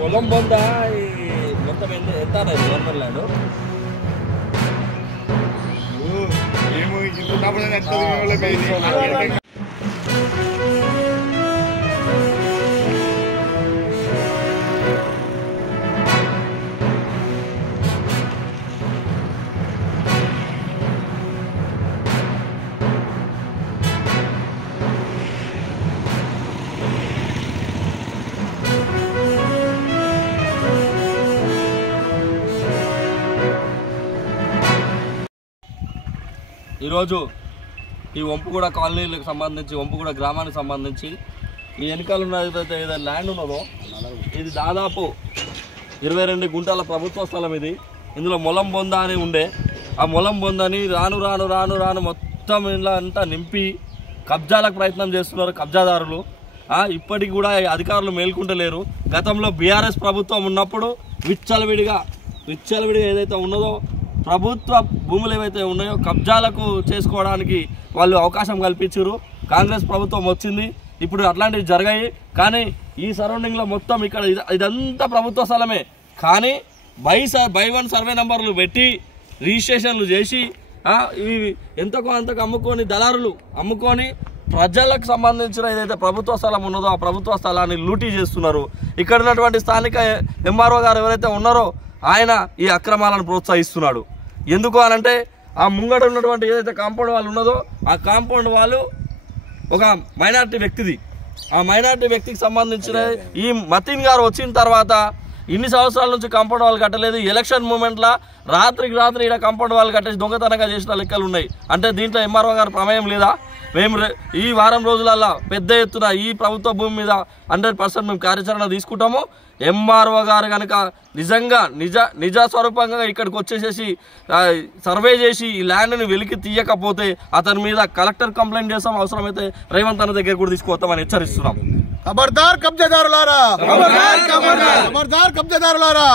పొలం పొందా మొత్తం ఎంత గవర్నమెంట్ ల్యాండ్ ఈరోజు ఈ వంపుగూడ కాలనీలకు సంబంధించి వంపుగూడ గ్రామానికి సంబంధించి ఈ వెనకాల ఉన్న ఏదైతే ల్యాండ్ ఉన్నదో ఇది దాదాపు 22 గుంటల ప్రభుత్వ స్థలం. ఇందులో మొలం బొంద అని ఉండే ఆ మొలం బొందని రాను రాను రాను రాను మొత్తం ఇలా అంతా నింపి కబ్జాలకు ప్రయత్నం చేస్తున్నారు కబ్జాదారులు. ఇప్పటికి కూడా అధికారులు మేల్కుంటలేరు. గతంలో బీఆర్ఎస్ ప్రభుత్వం ఉన్నప్పుడు విచ్చలవిడిగా ఏదైతే ఉన్నదో ప్రభుత్వ భూములు ఏవైతే ఉన్నాయో కబ్జాలకు చేసుకోవడానికి వాళ్ళు అవకాశం కల్పించారు. కాంగ్రెస్ ప్రభుత్వం వచ్చింది, ఇప్పుడు అట్లాంటివి జరిగాయి. కానీ ఈ సరౌండింగ్లో మొత్తం ఇక్కడ ఇదంతా ప్రభుత్వ స్థలమే. కానీ బై 1 సర్వే నెంబర్లు పెట్టి రిజిస్ట్రేషన్లు చేసి ఇవి ఎంతకో అంతకు అమ్ముకొని దళారులు అమ్ముకొని ప్రజలకు సంబంధించిన ఏదైతే ప్రభుత్వ స్థలం ఉన్నదో ఆ ప్రభుత్వ స్థలాన్ని లూటీ చేస్తున్నారు. ఇక్కడ ఉన్నటువంటి స్థానిక ఎంఆర్ఓ గారు ఎవరైతే ఉన్నారో ఆయన ఈ అక్రమాలను ప్రోత్సహిస్తున్నాడు. ఎందుకు అనంటే ఆ ముంగడ ఉన్నటువంటి ఏదైతే కాంపౌండ్ వాళ్ళు ఉన్నదో ఆ కాంపౌండ్ వాళ్ళు ఒక మైనారిటీ వ్యక్తిది. ఆ మైనారిటీ వ్యక్తికి సంబంధించిన ఈ మతీన్ గారు వచ్చిన తర్వాత ఇన్ని సంవత్సరాల నుంచి కాంపౌండ్ వాళ్ళు కట్టలేదు. ఎలక్షన్ మూమెంట్లో రాత్రికి రాత్రి ఇక్కడ కాంపౌండ్ వాళ్ళు కట్టేసి దొంగతనంగా చేసిన లెక్కలు ఉన్నాయి. అంటే దీంట్లో ఎంఆర్ఓ గారు ప్రమేయం లేదా? మేము ఈ వారం రోజులల్లో పెద్ద ఎత్తున ఈ ప్రభుత్వ భూమి మీద 100% మేము కార్యాచరణ తీసుకుంటాము. ఎంఆర్ఓ గారు కనుక నిజంగా నిజస్వరూపంగా ఇక్కడికి వచ్చేసేసి సర్వే చేసి ఈ ల్యాండ్ని వెలికి తీయకపోతే అతని మీద కలెక్టర్ కంప్లైంట్ చేస్తాం. అవసరమైతే రేవంత్ అన్న దగ్గర కూడా తీసుకుపోతామని హెచ్చరిస్తున్నాం. ఖబర్దార్ కబ్జాదారులారా, ఖబర్దార్ కబ్జాదారులారా.